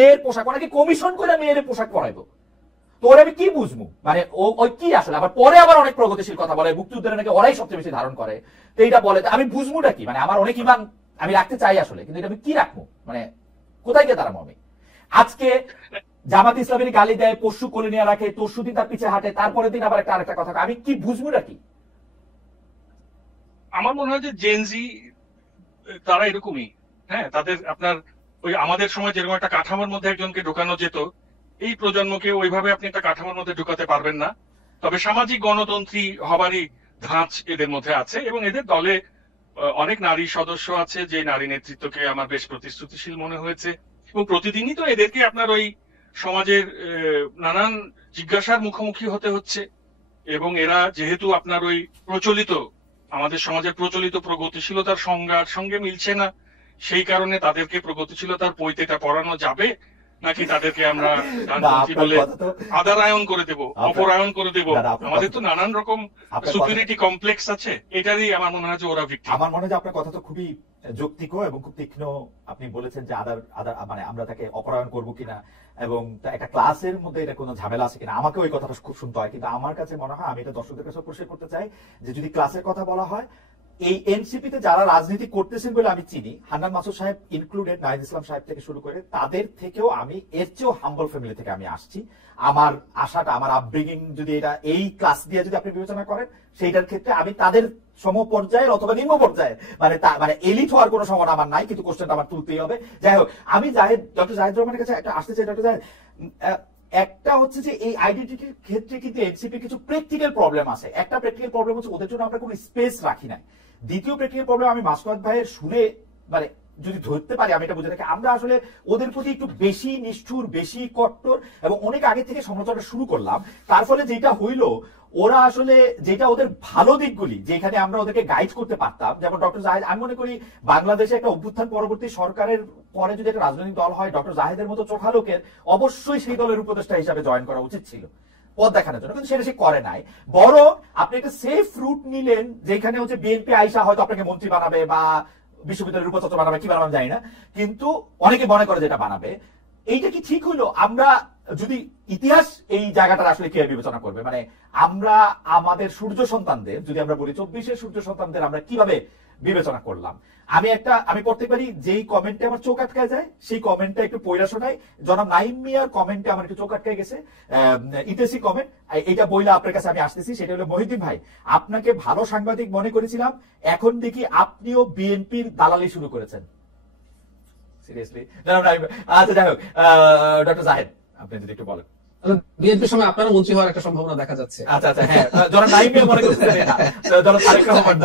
মেয়ের পোশাক অনেকে কমিশন করে মেয়ের পোশাক পরাইবো, তো ওরা আমি কি বুঝবো, মানে ওই কি আসলে আবার পরে আবার অনেক প্রগতিশীল কথা বলে, মুক্তিযুদ্ধের নাকি ওরাই সবচেয়ে বেশি ধারণ করে, তো এইটা বলে আমি বুঝবোটা কি, মানে আমার অনেক ইমান আমি রাখতে চাই আসলে, কিন্তু এটা আমি কি রাখবো, মানে কোথায় গিয়ে দাঁড়াবো আমি? আজকে জামাত ইসলামের গালি দেয়, পশু কোলে নিয়ে রাখে, তরশু দিন তার পিছে হাঁটে, তারপরে দিন আবার একটা আরেকটা কথা, আমি কি বুঝবোটা কি? আমার মনে হয় যে জেনজি তারা এরকমই। হ্যাঁ, তাদের আপনার ওই আমাদের সময় যেরকম একটা কাঠামোর মধ্যে একজনকে ঢোকানো যেত, এই প্রজন্মকে ওইভাবে আপনি একটা কাঠামোর মধ্যে ঢুকাতে পারবেন না। তবে সামাজিক গণতন্ত্রী হবারই ধাঁচ এদের মধ্যে আছে, এবং এদের দলে অনেক নারী সদস্য আছে যে নারী নেতৃত্বকে আমার বেশ প্রতিশ্রুতিশীল মনে হয়েছে। এবং প্রতিদিনই তো এদেরকে আপনার ওই সমাজের নানান জিজ্ঞাসার মুখোমুখি হতে হচ্ছে। এবং এরা যেহেতু আপনার ওই প্রচলিত আমাদের সমাজের প্রচলিত প্রগতিশীলতার সংজ্ঞার সঙ্গে মিলছে না, সেই কারণে তাদেরকে প্রগতিশীলতার পৈতেটা পড়ানো যাবে, নাকি তাদেরকে আমরা ডানপন্থী বলে আদারায়ন করে দেব, অপরায়ণ করে দেব? আমাদের তো নানান রকম সুপিরিয়রিটি কমপ্লেক্স আছে, এটারই আমার মনে হয় যে ওরা ভিক্টিম। আমার মনে হয় যে আপনার কথা তো খুবই যৌক্তিক এবং খুব তীক্ষ্ণ। আপনি বলেছেন যে মানে আমরা তাকে অপরায়ণ করবো কিনা এবং একটা ক্লাসের মধ্যে এটা কোনো ঝামেলা আছে কিনা, আমাকে ওই কথাটা খুব শুনতে হয়। কিন্তু আমার কাছে মনে হয়, আমি এটা দর্শকদের কাছে পরিষ্কার করতে চাই, যে যদি ক্লাসের কথা বলা হয়, এই এনসিপিতে যারা রাজনীতি করতেছেন বলে আমি চিনি, হান্নান মাসুদ সাহেব ইনক্লুডেড, নাহিদ ইসলাম সাহেব থেকে শুরু করে, তাদের থেকেও আমি এর চেয়েও হাম্বল ফ্যামিলি থেকে আমি আসছি। আমার আশাটা, আমার আপব্রিঙ্গিং যদি এটা এই ক্লাস দিয়ে যদি আপনি বিবেচনা করেন, সেইটার ক্ষেত্রে আমি তাদের সম পর্যায়ের অথবা নিম্ন পর্যায়ে, মানে এলিট হওয়ার কোনো সম্ভাবনা আমার নাই, কিন্তু কোশ্চেনটা আমার তুলতেই হবে। যাই হোক, আমি ডক্টর জাহিদ রহমানের কাছে একটা আসতে চাই। ডক্টর জাহিদ, একটা হচ্ছে যে এই আইডেন্টিটির ক্ষেত্রে কিন্তু এনসিপির কিছু প্র্যাকটিক্যাল প্রবলেম আছে। একটা প্র্যাকটিক্যাল প্রবলেম হচ্ছে ওদের জন্য আমরা কোনো স্পেস রাখি নাই। দ্বিতীয় প্র্যাকটিক্যাল প্রবলেম আমি মাসুদ ভাইয়ের শুনে মানে যদি ধরতে পারি, আমি এটা বুঝে থাকি, আমরা আসলে ওদের প্রতি একটু বেশি নিষ্ঠুর, বেশি কট্টর এবং অনেক আগে থেকে সমালোচনা শুরু করলাম। তার ফলে যেটা হইলো, ওরা আসলে যেটা ওদের ভালো দিকগুলি যেখানে আমরা ওদেরকে গাইড করতে পারতাম, যেমন ডক্টর জাহিদ, আমি মনে করি বাংলাদেশে একটা অভ্যুত্থান পরবর্তী সরকারের পরে যদি একটা রাজনৈতিক দল হয়, ডক্টর জাহিদের মতো চোখা লোকের অবশ্যই সেই দলের উপদেষ্টা হিসাবে জয়েন করা উচিত ছিল পথ দেখানোর জন্য, কিন্তু সেটা সে করে নাই। বরং আপনি একটা সেফ রুট নিলেন, যেখানে হচ্ছে বিএনপি আইসা হয়তো আপনাকে মন্ত্রী বানাবে বা বিশ্ববিদ্যালয়ের উপাচার্য বানাবে, কি বানাবে জানি না, কিন্তু অনেকে মনে করে যেটা বানাবে। এইটা কি ঠিক হইলো? আমরা যদি ইতিহাস এই জায়গাটা আসলে কিভাবে বিবেচনা করবে, মানে আমরা আমাদের সূর্য সন্তানদের, যদি আমরা বলি 24-এর সূর্য সন্তানদের আমরা কিভাবে বিবেচনা করলাম? আমি পড়তে পারি যেই কমেন্টে আমার চোখ আটকায় যায়, সেই কমেন্টটা একটু পয়লা শোনাই। জনাব নাইম মিয়ার কমেন্টে আমার একটু চোখ আটকায় গেছে, ইন্টারেস্টিং কমেন্ট, এটা বইলা আপনার কাছে আমি আসতেছি। সেটা হলো, মহিউদ্দিন ভাই, আপনাকে ভালো সাংবাদিক মনে করেছিলাম, এখন দেখি আপনিও বিএনপির দালালি শুরু করেছেন। সিরিয়াসলি জনাব নাইম। আচ্ছা, যাই হোক, ডক্টর জাহেদ, আপনি যদি একটু বলেন। বিএনপির সময় আপনারা মন্ত্রী হওয়ার একটা সম্ভাবনা দেখা যাচ্ছে। আচ্ছা আচ্ছা, হ্যাঁ, জনাব নাইম মিয়া মনে করতেছেন এটা, জনাব তারেক রহমান।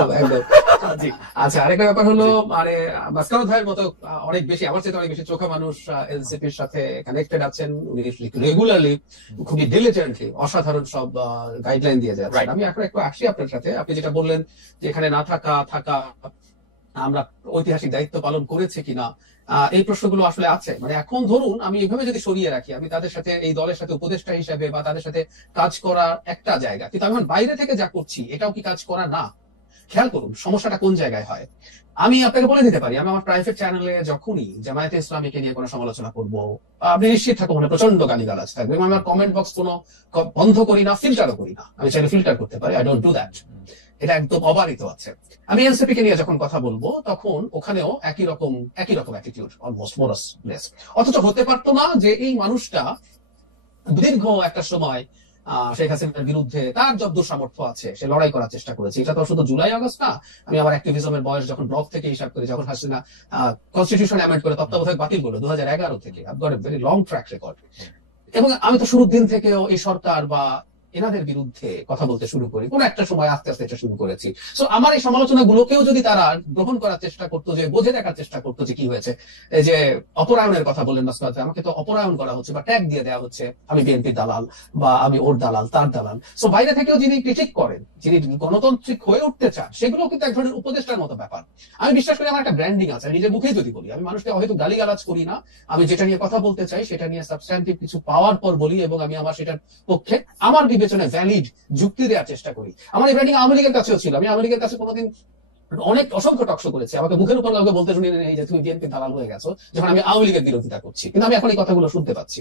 আচ্ছা, আরেকটা ব্যাপার হলো, মানে মাসকারুল ভাইয়ের মতো অনেক বেশি, আমার চেয়ে অনেক বেশি চোখা মানুষ এনসিপির সাথে কানেক্টেড আছেন। উনি রেগুলারলি, খুবই ডিলিজেন্টলি অসাধারণ সব গাইডলাইন দিয়ে যাচ্ছেন। আমি এখন একটু আসি আপনার সাথে, আপনি যেটা বললেন যে এখানে না থাকা আমরা ঐতিহাসিক দায়িত্ব পালন করেছে কিনা, এই প্রশ্নগুলো আসলে আছে। মানে এখন ধরুন আমি এইভাবে যদি সরিয়ে রাখি, আমি তাদের সাথে, এই দলের সাথে উপদেষ্টা হিসেবে বা তাদের সাথে কাজ করার একটা জায়গা, কিন্তু আমি বাইরে থেকে যা করছি এটাও কি কাজ করা না? খেয়াল করুন সমস্যাটা কোন জায়গায় হয়। আমি আপনাকে বলে দিতে পারি, আমি আমার প্রাইভেট চ্যানেলে যখনই জামায়াতে ইসলামীকে নিয়ে কোনো সমালোচনা করবো, আপনি নিশ্চিত থাকুন মানে প্রচন্ড গালিগালাজ থাকবে। এবং আমার কমেন্ট বক্স কোনো বন্ধ করি না, ফিল্টারও করি না। আমি চাইলে ফিল্টার করতে পারি, আই ডোন্ট ডু দ্যাট, এটা একদম অবারিত আছে। আমি এনসিপি কে নিয়ে যখন কথা বলবো, তখন ওখানেও একই রকম অ্যাটিটিউড, অলমোস্ট মোর লেস। অথচ হতে পারতো না যে এই মানুষটা দীর্ঘ একটা সময় শেখ হাসিনার বিরুদ্ধে তার যতদূর সামর্থ্য আছে সে লড়াই করার চেষ্টা করেছে। এটা তো শুধু জুলাই আগস্ট না, আমি আমার অ্যাক্টিভিজমের বয়স যখন ব্লক থেকে হিসাব করি, যখন হাসিনা কনস্টিটিউশন অ্যামেন্ড করে তত্ত্বাবধায়ক বাতিল করলো 2011 থেকে, I've got a very long track record. এবং আমি তো শুরুর দিন থেকেও এই সরকার বা এনাদের বিরুদ্ধে কথা বলতে শুরু করি, কোন একটা সময় আস্তে আস্তে এটা শুরু করেছি। সো আমার এই সমালোচনা গুলোকেও যদি তারা গ্রহণ করার চেষ্টা করতো, যে বোঝে দেখার চেষ্টা করতো যে কি হয়েছে, এই যে অপরায়ণের কথা বললেন মাসকাত, আমাকে তো অপরায়ণ করা হচ্ছে বা ট্যাগ দিয়ে দেওয়া হচ্ছে আমি বিএনপির দালাল বা আমি ওর দালাল, তার দালাল। সো বাইরে থেকেও যিনি ক্রিটিক করেন, যিনি গণতান্ত্রিক হয়ে উঠতে চান, সেগুলো কিন্তু এক ধরনের উপদেষ্টার মতো ব্যাপার। আমি বিশ্বাস করি আমার একটা ব্র্যান্ডিং আছে, নিজের মুখে যদি বলি, আমি মানুষকে হয়তো গালিগালাজ করি না, আমি যেটা নিয়ে কথা বলতে চাই সেটা নিয়ে সাবস্ট্যান্টিভ কিছু পাওয়ার পর বলি, এবং আমি আমার সেটার পক্ষে আমার বিবেচনায় ভ্যালিড যুক্তি দেওয়ার চেষ্টা করি। আমার এই ব্র্যান্ডিং আওয়ামী লীগের কাছেও ছিল। আমি আওয়ামী লীগের কাছে কোনোদিন অনেক অসংখ্য টকশো করেছে, আমাকে মুখের উপর কাউকে বলতে শুনি এই যে তুমি বিএনপি দালাল হয়ে গেছো, যখন আমি আওয়ামী লীগের বিরোধিতা করছি। কিন্তু আমি এখন এই কথাগুলো শুনতে পাচ্ছি।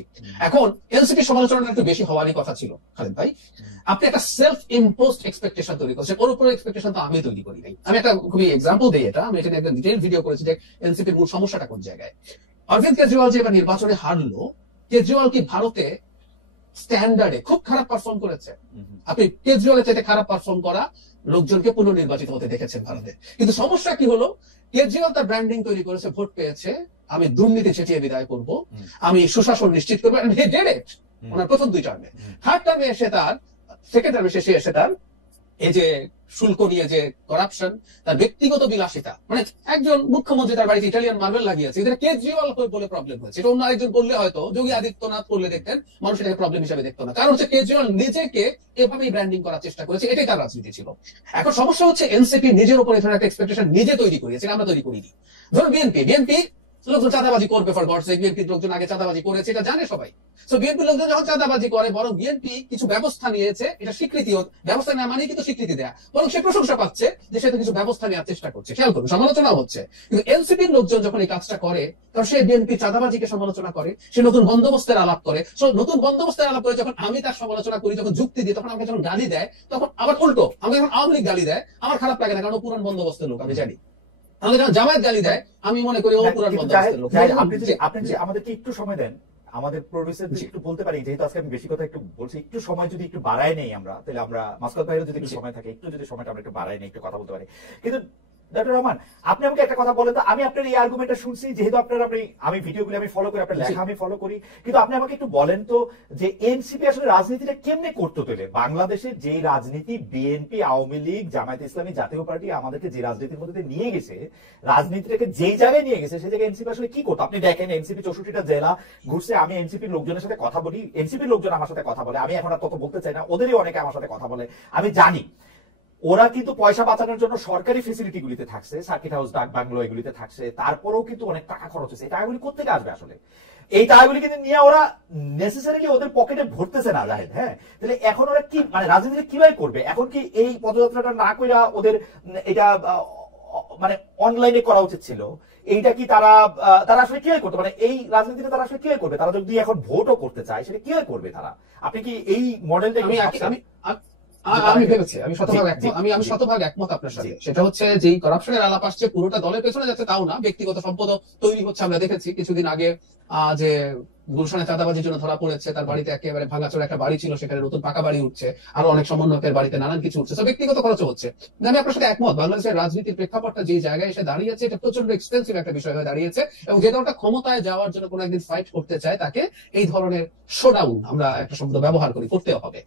এখন এনসিপি সমালোচনাটা একটু বেশি হওয়ারই কথা ছিল খালেদ ভাই। আপনি একটা সেলফ ইম্পোজড এক্সপেকটেশন তৈরি করছেন, ওর উপরে এক্সপেকটেশন তো আমি তৈরি করি নাই। আমি একটা খুবই এক্সাম্পল দিই, এটা আমি এটা নিয়ে একটা ডিটেইল ভিডিও করেছি যে এনসিপির মূল সমস্যাটা কোন জায়গায়। অরবিন্দ কেজরিওয়াল যে এবার নির্বাচনে হারলো, কেজরিওয়াল কি ভারতে স্ট্যান্ডার্ডে খুব খারাপ পারফর্ম করেছে? আপনি কেজরিওয়ালের চাইতে খারাপ পারফর্ম করা লোকজনকে পুনর্নির্বাচিত হতে দেখেছেন ভারতে। কিন্তু সমস্যা কি হলো, কেজরিওয়াল তার ব্র্যান্ডিং তৈরি করেছে, ভোট পেয়েছে, আমি দুর্নীতি ছেটিয়ে বিদায় করব, আমি সুশাসন নিশ্চিত করবো, এন্ড হি ডিড ইট ওনার প্রথম 2 টার্মে। থার্ড টার্মে এসে তার, সেকেন্ড টার্মে এসে তার এই যে শুল্ক নিয়ে যে করাপশন, তার ব্যক্তিগত বিলাসিতা, মানে একজন মুখ্যমন্ত্রী তার বাড়িতে ইটালিয়ান মার্বেল লাগিয়েছে, এটা কেজরিওয়াল বলে প্রবলেম হয়েছে। এটা অন্য আরেকজন বললে হয়তো, যোগী আদিত্যনাথ করলে দেখতেন মানুষ এটাকে প্রবলেম হিসেবে দেখতো না, কারণ হচ্ছে কেজরিওয়াল নিজেকে এভাবেই ব্র্যান্ডিং করার চেষ্টা করেছে, এটাই তার রাজনীতি ছিল। এখন সমস্যা হচ্ছে এনসিপি নিজের উপর এই ধরনের একটা এক্সপেকটেশন নিজে তৈরি করিয়েছে, আমরা তৈরি করিনি। ধরুন বিএনপি লোকজন চাঁদাবাজি করবে, ফর গডস সেক, বিএনপির লোকজন আগে চাঁদাবাজি করেছে, এটা জানে সবাই। সো বিএনপির লোকজন যখন চাঁদাবাজি করে, বরং বিএনপি কিছু ব্যবস্থা নিয়েছে, এটা স্বীকৃতি, ব্যবস্থা নেওয়া মানে কিন্তু স্বীকৃতি দেয়া, বরং সে প্রশংসা পাচ্ছে যে সে তো কিছু ব্যবস্থা নেওয়ার চেষ্টা করছে। খেয়াল করুন, সমালোচনাও হচ্ছে। কিন্তু এনসিপির লোকজন যখন এই কাজটা করে, তখন সে বিএনপি চাঁদাবাজিকে সমালোচনা করে, সে নতুন বন্দোবস্তের আলাপ করে। সো নতুন বন্দোবস্তের আলাপ করে যখন আমি তার সমালোচনা করি, যখন যুক্তি দিই, তখন আমাকে যখন গালি দেয়, তখন আবার উল্টো আমাকে যখন আওয়ামী লীগ গালি দেয় আমার খারাপ লাগে না, কারণ পুরান বন্দোবস্তের লোক, আমি জানি। তাহলে যখন জামায়াত গালি দেয় আমি মনে করি ও পুরান বন্দোবস্তের লোক। আপনি যদি আমাদেরকে একটু সময় দেন, আমাদের প্রডিউসার যদি একটু বলতে পারি, যেহেতু আজকে আমি বেশি কথা একটু বলছি, একটু সময় যদি একটু বাড়ায় নেই আমরা, তাহলে আমরা মাসকাত ভাইয়ের যদি একটু সময় থাকে, একটু যদি সময়টা আমরা একটু বাড়ায় নেই, একটু কথা বলতে পারি। কিন্তু ডক্টর রহমান, আপনি আমাকে একটা কথা বলেন তো, আমি আপনার এই আর্গুমেন্টটা শুনছি, যেহেতু আমি ভিডিওগুলো আমি ফলো করি, আপনার লেখা আমি ফলো করি, কিন্তু আপনি আমাকে একটু বলেন তো যে এনসিপি আসলে রাজনীতিটা কেমনে করতে পেরে, বাংলাদেশের যে রাজনীতি বিএনপি, আওয়ামী লীগ, জামায়াত ইসলামী, জাতীয় পার্টি আমাদেরকে যে রাজনীতির মধ্যে নিয়ে গেছে, রাজনীতিটাকে যেই জায়গায় নিয়ে গেছে, সেই জায়গায় এনসিপি আসলে কি করতো? আপনি দেখেন এনসিপি 64টা জেলা ঘুরছে, আমি এনসিপির লোকজনের সাথে কথা বলি, এনসিপির লোকজন আমার সাথে কথা বলে, আমি এখন আর তত বলতে চাই না, ওদেরই অনেকে আমার সাথে কথা বলে, আমি জানি ওরা কিন্তু পয়সা বাঁচানোর জন্য সরকারি ফেসিলিটি গুলিতে থাকছে, সার্কিট হাউস, ডাক বাংলো, এগুলিতে থাকছে, তারপরেও কিন্তু অনেক টাকা খরচ হচ্ছে। এই টাকাগুলি কোথেকে আসবে আসলে? এই টাকাগুলি কিন্তু নিয়ে ওরা নেসেসারিলি ওদের পকেটে ভরতেছে না, জাহেদ। হ্যাঁ, তাহলে এখন ওরা কি, মানে রাজনীতি কিভাবে করবে? এখন কি এই পদযাত্রাটা না কইরা ওদের এটা মানে অনলাইনে করা উচিত ছিল? এইটা কি তারা আসলে কিভাবে করতে, মানে এই রাজনীতিটা তারা আসলে কিভাবে করবে? তারা যদি এখন ভোটও করতে চায়, সেটা কিভাবে করবে তারা? আপনি কি এই মডেলটা আমি ভেবেছি, আমি শতভাগ একমত আপনার সাথে। সেটা হচ্ছে যে করাপশনের আলাপ আসছে, পুরোটা দলের পেছনে যাচ্ছে তাও না, ব্যক্তিগত সম্পদ তৈরি হচ্ছে। আমরা দেখেছি কিছুদিন আগে যে গুলশানে চাঁদাবাজির জন্য ধরা পড়েছে, তার বাড়িতে একেবারে ভাঙাচোরা একটা বাড়ি ছিল, সেখানে নতুন পাকা বাড়ি উঠছে, আরো অনেক সমন্বয়কের বাড়িতে নানান কিছু উঠছে, ব্যক্তিগত খরচ হচ্ছে। আমি আপনার সাথে একমত, বাংলাদেশের রাজনীতির প্রেক্ষাপটটা যে জায়গায় এসে দাঁড়িয়েছে, এটা প্রচন্ড এক্সপেন্সিভ একটা বিষয় হয়ে দাঁড়িয়েছে, এবং যে দলটা ক্ষমতায় যাওয়ার জন্য কোনো একদিন ফাইট করতে চায়, তাকে এই ধরনের শোডাউন, আমরা একটা শব্দ ব্যবহার করি, করতে হবে।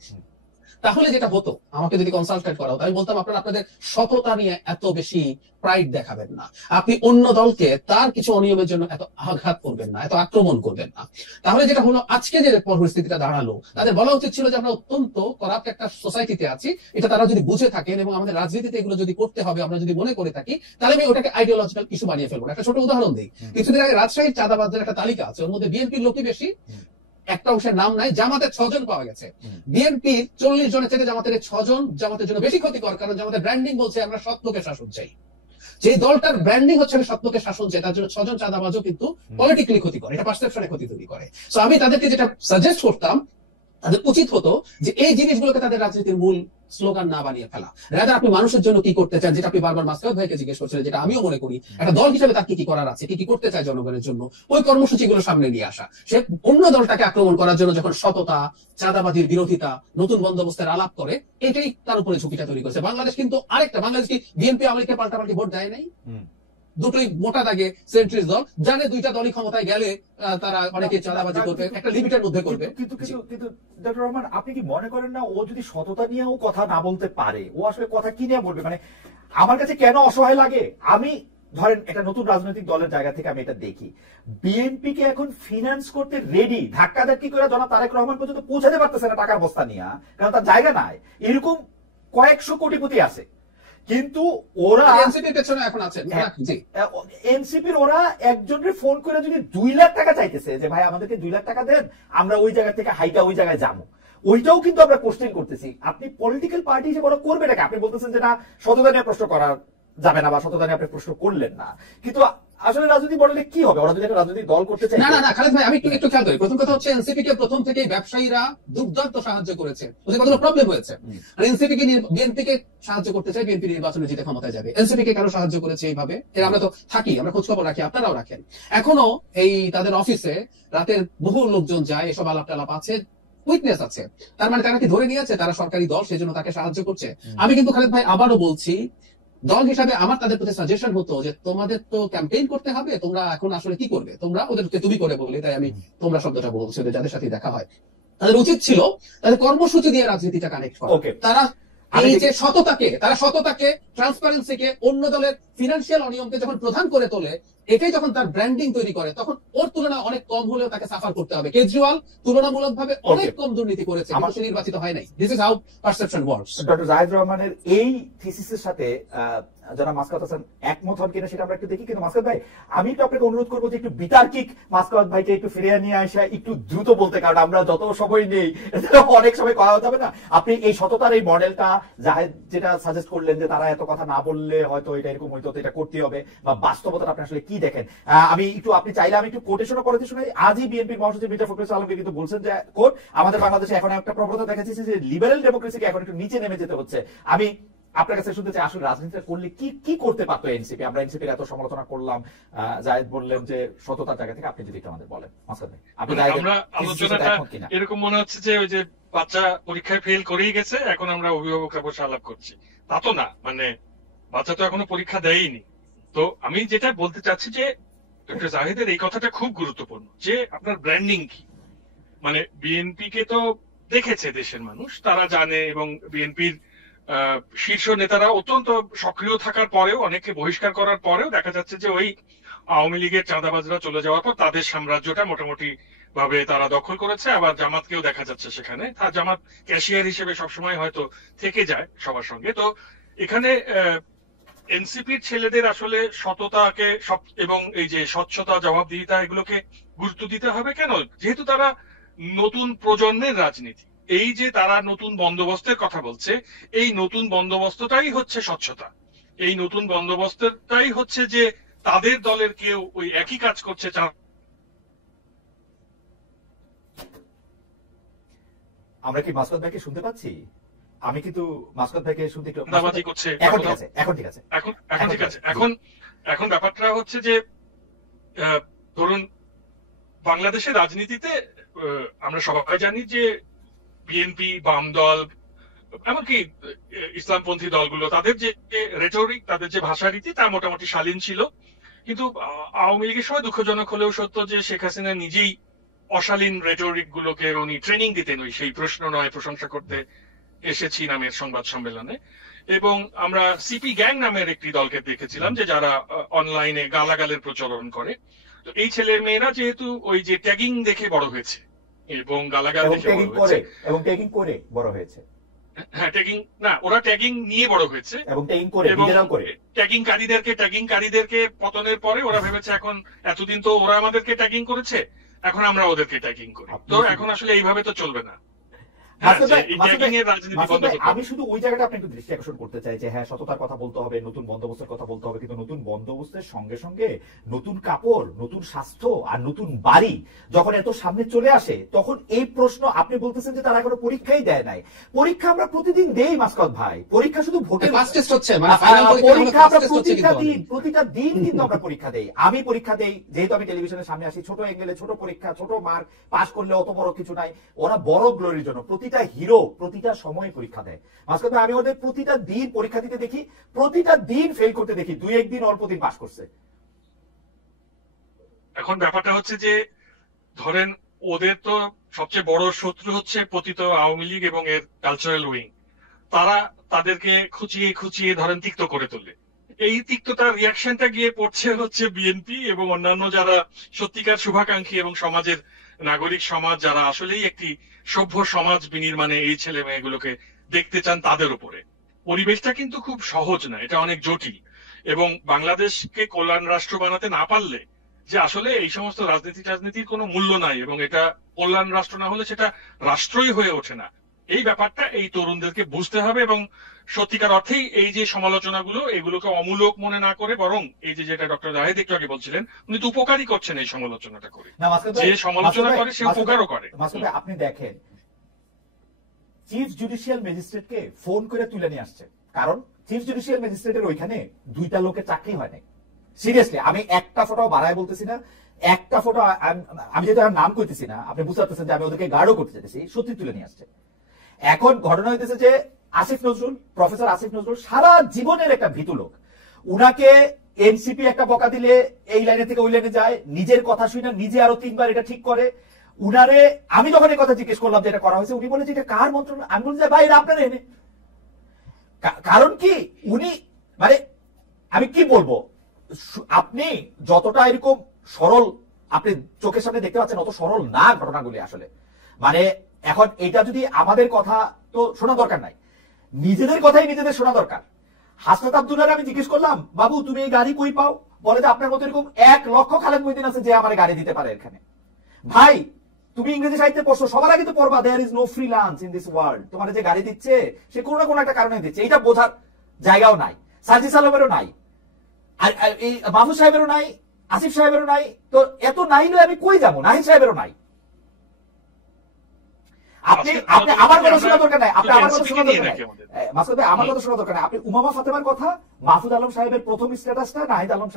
তাহলে যেটা হতো, আমাকে যদি কনসালটেন্ট করা হতো, আমি বলতাম আপনারা আপনাদের সততা নিয়ে এত বেশি প্রাইড দেখাবেন না, আপনি অন্য দলকে তার কিছু অনিয়মের জন্য এত আঘাত করবেন না, এত আক্রমণ করবেন না। তাহলে যেটা হলো, আজকে যে পরিস্থিতিটা দাঁড়ালো, তাদের বলা উচিত ছিল যে আমরা অত্যন্ত করাপ্ট একটা সোসাইটিতে আছি, এটা তারা যদি বুঝে থাকেন এবং আমাদের রাজনীতিতে এগুলো যদি করতে হবে আমরা যদি মনে করে থাকি, তাহলে আমি ওটাকে আইডিওলজিক্যাল ইস্যু বানিয়ে ফেলবো। একটা ছোট উদাহরণ দিই, কিছুদিন আগে রাজশাহীর চাঁদাবাজদের একটা তালিকা আছে, ওর মধ্যে বিএনপির লোকই বেশি, একটা অংশের নাম নাই, জামাতের 6 জন পাওয়া গেছে। বিএনপির 40 জনের থেকে জামাতের 6 জন জামাতের জন্য বেশি ক্ষতিকর, কারণ জামাতের ব্র্যান্ডিং বলছে আমরা সৎ লোকের শাসন চাই। যে দলটার ব্র্যান্ডিং হচ্ছে আমি সৎ লোকের শাসন চাই, তার জন্য 6 জন চাঁদাবাজও কিন্তু পলিটিক্যালি ক্ষতি করে, এটা পারসেপশনে ক্ষতি তৈরি করে। সো আমি তাদেরকে যেটা সাজেস্ট করতাম, তাদের উচিত হতো যে এই জিনিসগুলোকে তাদের রাজনীতির মূল স্লোগান না বানিয়ে ফেলা, রাদার আপনি মানুষের জন্য কি করতে চান, যেটা আপনি বারবার মাসকাত ভাইকে জিজ্ঞেস করছিলেন, যেটা আমিও মনে করি একটা দল হিসেবে তার কি কি করার আছে, কি কি করতে চায় জনগণের জন্য, ওই কর্মসূচিগুলো সামনে নিয়ে আসা। সে অন্য দলটাকে আক্রমণ করার জন্য যখন সততা, চাঁদাবাজির বিরোধিতা, নতুন বন্দোবস্তের আলাপ করে, এটাই তার উপরে ঝুঁকিটা তৈরি করেছে। বাংলাদেশ কিন্তু আরেকটা, বাংলাদেশ কি বিএনপি আওয়ামী লীগকে পাল্টাপাল্টি ভোট দেয় নাই? দুটোই মোটা দাগে সেন্ট্রিস দল, জানে দুইটা দলই ক্ষমতায় গেলে তারা অনেকে চাঁদাবাজি করবে, একটা লিমিটের মধ্যে করবে। কিন্তু ডক্টর রহমান, আপনি কি মনে করেন না ও যদি সততা নিয়েও কথা না বলতে পারে, ও আসলে কথা কি নিয়ে বলবে? মানে আমার কাছে কেন অসহায় লাগে, আমি ধরেন একটা নতুন রাজনৈতিক দলের জায়গা থেকে আমি এটা দেখি, বিএনপি কে এখন ফিনান্স করতে রেডি, ধাক্কাধাক্কি করে জনাব তারেক রহমান পর্যন্ত পৌঁছাতে পারতেছে না টাকার বস্তা নিয়ে, কারণ তার জায়গা নাই। এরকম কয়েকশো কোটিপতি আছে, কিন্তু ওরা এনসিপির পেছনে এখন আছে। এনসিপির ওরা একজনের ফোন করে যদি 2 লাখ টাকা চাইতেছে, যে ভাই আমাদেরকে 2 লাখ টাকা দেন, আমরা ওই জায়গা থেকে হাইটা ওই জায়গায় যাবো, ওইটাও কিন্তু আমরা কোশ্চেন করতেছি। আপনি পলিটিক্যাল পার্টি হিসেবে ওরা করবে নাকি? আপনি বলতেছেন যে না, সততা নিয়ে প্রশ্ন করার যাবে না বা সততা নিয়ে আপনি প্রশ্ন করলেন না, কিন্তু আসলে রাজনীতি মডেলে কি হবে? ওরা যদি একটা রাজনৈতিক দল করতে চায়। না না না খালেদ ভাই, আমি একটু খেয়াল করি। প্রথম কথা হচ্ছে এনসিপি কে প্রথম থেকেই ব্যবসায়ীরা দুর্দান্ত সাহায্য করেছে, ওদের কতগুলো প্রবলেম হয়েছে। আর এনসিপি কে বিএনপি কে সাহায্য করতে চাই, বিএনপি নির্বাচনে জিতে ক্ষমতায় যাবে। এনসিপি কে কেন সাহায্য করেছে এইভাবে? এর আমরা তো থাকি, আমরা খোঁজ খবর রাখি, আপনারাও রাখেন। এখনো এই তাদের অফিসে রাতের বহু লোকজন যায়, এসব আলাপ টালাপ আছে, উইটনেস আছে। তার মানে তারা কি ধরে নিয়েছে তারা সরকারি দল, সেই জন্য তাকে সাহায্য করছে? আমি কিন্তু খালেদ ভাই আবারও বলছি, দল হিসাবে আমার তাদের প্রতি সাজেশন হতো যে তোমাদের তো ক্যাম্পেইন করতে হবে, তোমরা এখন আসলে কি করবে? তোমরা ওদেরকে তুমি করে বলি, তাই আমি তোমরা শব্দটা বলছি, ওদের যাদের সাথে দেখা হয় তাদের উচিত ছিল তাদের কর্মসূচি দিয়ে রাজনীতিটা কানেক্ট করা। তারা এই যে সততাকে ট্রান্সপারেন্সিকে অন্য দলের ফিনান্সিয়াল অনিয়মকে যখন প্রধান করে তোলে, এটাই যখন তার ব্র্যান্ডিং তৈরি করে, তখন ওর তুলনায় অনেক কম হলেও তাকে সাফার করতে হবে। কেজরিওয়াল তুলনামূলকভাবে অনেক কম দুর্নীতি করেছে, কিন্তু সে নির্বাচিত হয় নাই। This is how perception works. Doctor Zahid রহমানের এই থিসিসের সাথে যারা মাসকাত হাসান একমত হন কিনা সেটা আমরা একটু দেখি। কিন্তু মাসকাত ভাই, আমি একটু আপনাকে অনুরোধ করবো যে একটু বিতার্কিক মাসকাত ভাইকে একটু ফিরিয়ে নিয়ে আসা, একটু দ্রুত বলতে, কারণ আমরা যত সময় নেই অনেক সময় কথা হতে হবে না। আপনি এই সততার এই মডেলটা জাহেদ যেটা সাজেস্ট করলেন যে তারা এত কথা না বললে হয়তো এটা এরকম হইতো, এটা করতে হবে, বা বাস্তবতা আপনি আসলে কি দেখেন? আমি একটু, আপনি চাইলে আমি একটু কোটেশনও পড়াতে শোনাই। আজই বিএনপির মহাসচিব মির্জা ফখরুল ইসলাম আলমগীর কিন্তু বলছেন যে কোর্ট আমাদের বাংলাদেশে এখন একটা প্রবণতা দেখা যাচ্ছে যে লিবারেল ডেমোক্রেসিকে এখন একটু নিচে নেমে যেতে হচ্ছে। আমি আপনার কাছে শুনতে চাই, আসলে রাজনীতিটা করলে কি কি করতে পারতো এনসিপি? আমরা এনসিপির এত সমালোচনা করলাম, জায়েদ বললেন যে সততার জায়গা থেকে, আপনি যদি একটু আমাদের বলেন। আমরা আলোচনাটা এরকম মনে হচ্ছে যে ওই যে বাচ্চা পরীক্ষায় ফেল করেই গেছে, এখন আমরা অভিভাবকরা বসে আলাপ করছি। তা তো না, মানে বাচ্চা তো এখনো পরীক্ষা দেয়নি। তো আমি যেটা বলতে চাচ্ছি যে ডক্টর জাহিদের এই কথাটা খুব গুরুত্বপূর্ণ, যে আপনার ব্র্যান্ডিং কি। মানে বিএনপি কে তো দেখেছে দেশের মানুষ, তারা জানে, এবং বিএনপির শীর্ষ নেতারা অত্যন্ত সক্রিয় থাকার পরেও, অনেককে বহিষ্কার করার পরেও দেখা যাচ্ছে যে ওই আওয়ামী লীগের চাঁদাবাজরা চলে যাওয়ার পর তাদের সাম্রাজ্যটা মোটামুটি ভাবে তারা দখল করেছে। আবার জামাতকেও দেখা যাচ্ছে সেখানে, তার জামাত ক্যাশিয়ার হিসেবে সবসময় হয়তো থেকে যায় সবার সঙ্গে। তো এখানে এনসিপির ছেলেদের আসলে সততাকে এবং এই যে স্বচ্ছতা, জবাবদিহিতা, এগুলোকে গুরুত্ব দিতে হবে। কেন? যেহেতু তারা নতুন প্রজন্মের রাজনীতি, এই যে তারা নতুন বন্দোবস্তের কথা বলছে, এই নতুন বন্দোবস্তটাই হচ্ছে স্বচ্ছতা। এই নতুন বন্দোবস্তটাই হচ্ছে যে তাদের দলের কেউ ওই একই কাজ করছে। আমরা কি মাসকাত ভাইকে শুনতে পাচ্ছি? আমি কিন্তু মাসকাত ভাইকে শুনতে একটু করছে। এখন ঠিক আছে, এখন ঠিক আছে, এখন ঠিক আছে। এখন ব্যাপারটা হচ্ছে যে ধরুন বাংলাদেশের রাজনীতিতে আমরা সবাই জানি যে বিএনপি, বাম দল, এমনকি ইসলামপন্থী দলগুলো, তাদের যে রেটরিক, তাদের যে ভাষারীতি, তা মোটামুটি শালীন ছিল। কিন্তু আওয়ামী লীগের সময় দুঃখজনক হলেও সত্য যে শেখ হাসিনা নিজেই অশালীন রেটরিক গুলোকে উনি ট্রেনিং দিতেন, ওই সেই প্রশ্ন নয় প্রশংসা করতে এসেছি নামের সংবাদ সম্মেলনে। এবং আমরা সিপি গ্যাং নামের একটি দলকে দেখেছিলাম যে যারা অনলাইনে গালাগালের প্রচলন করে। তো এই ছেলের মেয়েরা যেহেতু ওই যে ট্যাগিং দেখে বড় হয়েছে এবং গালাগাল দেখে বড় হয়েছে, হ্যাঁ ট্যাগিং না, ওরা ট্যাগিং নিয়ে বড় হয়েছে এবং ট্যাগিংকারীদেরকে পতনের পরে ওরা ভেবেছে এখন এতদিন তো ওরা আমাদেরকে ট্যাগিং করেছে, এখন আমরা ওদেরকে ট্যাগিং করি। তো এখন আসলে এইভাবে তো চলবে না। আমি শুধু ওই জায়গাটা আপনি একটু দৃষ্টি আকর্ষণ করতে চাই যে হ্যাঁ, সততার কথা বলতে হবে, নতুন বন্দোবস্তের কথা বলতে হবে, কিন্তু নতুন বন্দোবস্তের সঙ্গে সঙ্গে নতুন কাপড়, নতুন স্বাস্থ্য আর নতুন বাড়ি যখন এত সামনে চলে আসে, তখন এই প্রশ্ন আপনি বলতেছেন যে তারা এখনো পরীক্ষাই দেয় নাই। পরীক্ষা আমরা প্রতিদিন দেই মাসকাত ভাই, পরীক্ষা শুধু ভোটের পরীক্ষা আমরা প্রতিটা দিন কিন্তু আমরা পরীক্ষা দেই। আমি পরীক্ষা দেই, যেহেতু আমি টেলিভিশনের সামনে আসি, ছোট এঙ্গেলে ছোট পরীক্ষা, ছোট মার্ক, পাস করলে অত বড় কিছু নাই। ওরা বড় গ্লোরির জন্য প্রতিটা হিরো প্রতিটা সময় পরীক্ষা দেয়। মাঝখানে আমি ওদের প্রতিটা দিন পরীক্ষা দিতে দেখি, প্রতিটা দিন ফেল করতে দেখি, দুই একদিন অল্প দিন পাস করছে। এখন ব্যাপারটা হচ্ছে যে ধরেন ওদের তো সবচেয়ে বড় শত্রু হচ্ছে পতিত আওয়ামী লীগ এবং এর কালচারাল উইং। তারা তাদেরকে খুঁচিয়ে খুঁচিয়ে ধরেন তিক্ত করে তোলে। এই তিক্ততার রিয়াকশনটা গিয়ে পড়ছে হচ্ছে বিএনপি এবং অন্যান্য যারা সত্যিকার শুভাকাঙ্ক্ষী এবং সমাজের নাগরিক সমাজ, যারা আসলেই একটি সভ্য সমাজ বিনির্মাণে এই ছেলে মেয়েগুলোকে দেখতে চান, তাদের উপরে। পরিবেশটা কিন্তু খুব সহজ না, এটা অনেক জটিল। এবং বাংলাদেশকে কল্যাণ রাষ্ট্র বানাতে না পারলে যে আসলে এই সমস্ত রাজনীতির কোনো মূল্য নাই, এবং এটা কল্যাণ রাষ্ট্র না হলে সেটা রাষ্ট্রই হয়ে ওঠে না। এই ব্যাপারটা এই তরুণদেরকে বুঝতে হবে, এবং সত্যিকার অর্থেই এই যে সমালোচনাগুলো এগুলোকে অমূলক মনে না করে, বরং এই যে যেটা ডক্টর জাহেদ একটু আগে বলছিলেন, উনি তো উপকারী করছেন এই সমালোচনাটা করে। না মাসুদ ভাই, যে সমালোচনা করে সে উপকারও করে। মাসুদ ভাই, আপনি দেখেন চিফ জুডিশিয়াল ম্যাজিস্ট্রেটকে ফোন করে তুলে নিয়ে আসছে, কারণ চিফ জুডিশিয়াল ম্যাজিস্ট্রেটের ওইখানে 2টা লোকের চাকরি হয় নাই। সিরিয়াসলি, আমি একটা ফটো বাড়ায় বলতেছি না, একটা ফটো আমি যেহেতু নাম করতেছি না, আপনি বুঝতে পারতেছেন যে আমি ওদেরকে গার্ডও করতে চাইতেছি, সত্যি তুলে নিয়ে আসছে। এখন ঘটনা হইতেছে যে আসিফ নজরুল, প্রফেসর আসিফ নজরুল সারা জীবনের একটা ভীতু লোক। উনাকে এনসিপি একটা বকা দিলে এই লাইনে থেকে ওই লাইনে যায়, নিজের কথা শুনে নিজে আরো 3বার এটা ঠিক করে। উনারে আমি যখন এই কথা জিজ্ঞেস করলাম যে এটা করা হয়েছে, উনি বলে যে এটা কার মন্ত্রণালয়। আমি বলছি ভাই এটা আপনার এনে, কারণ কি উনি মানে আমি কি বলবো, আপনি যতটা এরকম সরল আপনি চোখের সামনে দেখতে পাচ্ছেন অত সরল না ঘটনাগুলি আসলে। মানে এখন এটা যদি আমাদের কথা তো শোনা দরকার নাই, নিজেদের কথাই নিজেদের শোনা দরকার। হাসনাত আব্দুল্লাহর আমি জিজ্ঞেস করলাম, বাবু তুমি এই গাড়ি কই পাও? বলে যে আপনার মতো এরকম 1 লক্ষ খালেদ মহিউদ্দিন আছে যে আমার গাড়ি দিতে পারে এখানে। ভাই তুমি ইংরেজি সাহিত্যে পড়ছো, সবার আগে তো পড়বা there is no free lunch in this world. তোমার যে গাড়ি দিচ্ছে সে কোনো না কোনো একটা কারণে দিচ্ছে, এটা বোঝার জায়গাও নাই, সাজিদ আলমেরও নাই, আর এই মাহফুজ সাহেবেরও নাই, আসিফ সাহেবেরও নাই। তো এত নাই নয় আমি কই যাবো, নাহিদ সাহেবেরও নাই। আপনি আপনি আমার কথা শোনা দরকার নাই, আপনি আমার কথা শোনা দরকার নাই মাসুদ ভাই, আমার কথা শোনা দরকার নাই। আপনি উমামা ফাতেমার কথা, মাহফুজ আলম সাহেবের প্রথম স্ট্যাটাসটা, নাহিদ আলম